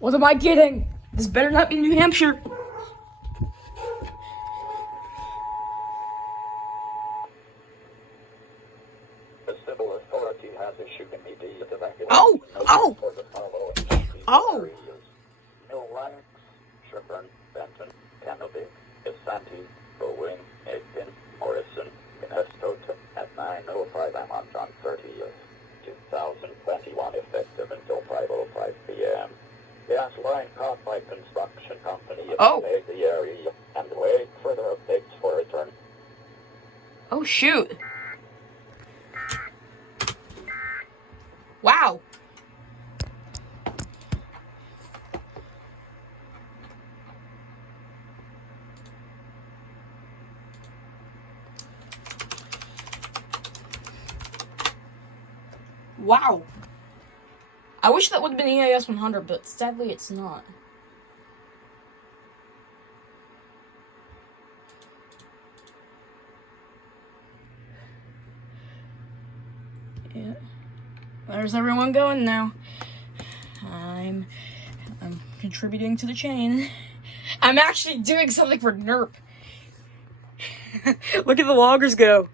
What am I getting? This better not be New Hampshire. The civil authority has issued immediate evacuation Oh! for the following areas. Mill Ranks, Sherburne, Benton, Kennedy, Isanti, Bowen, Aiken, Morrison, Minnesota at 9:05 a.m. on John 30th, 2021, effective until 5:05 p.m. Gas line caught by construction company evacuate the area and wait further updates for return. Oh, shoot. Wow. Wow. I wish that would have been EIS 100, but sadly it's not. Yeah. Where's everyone going now? I'm contributing to the chain. I'm actually doing something for NERP. Look at the loggers go.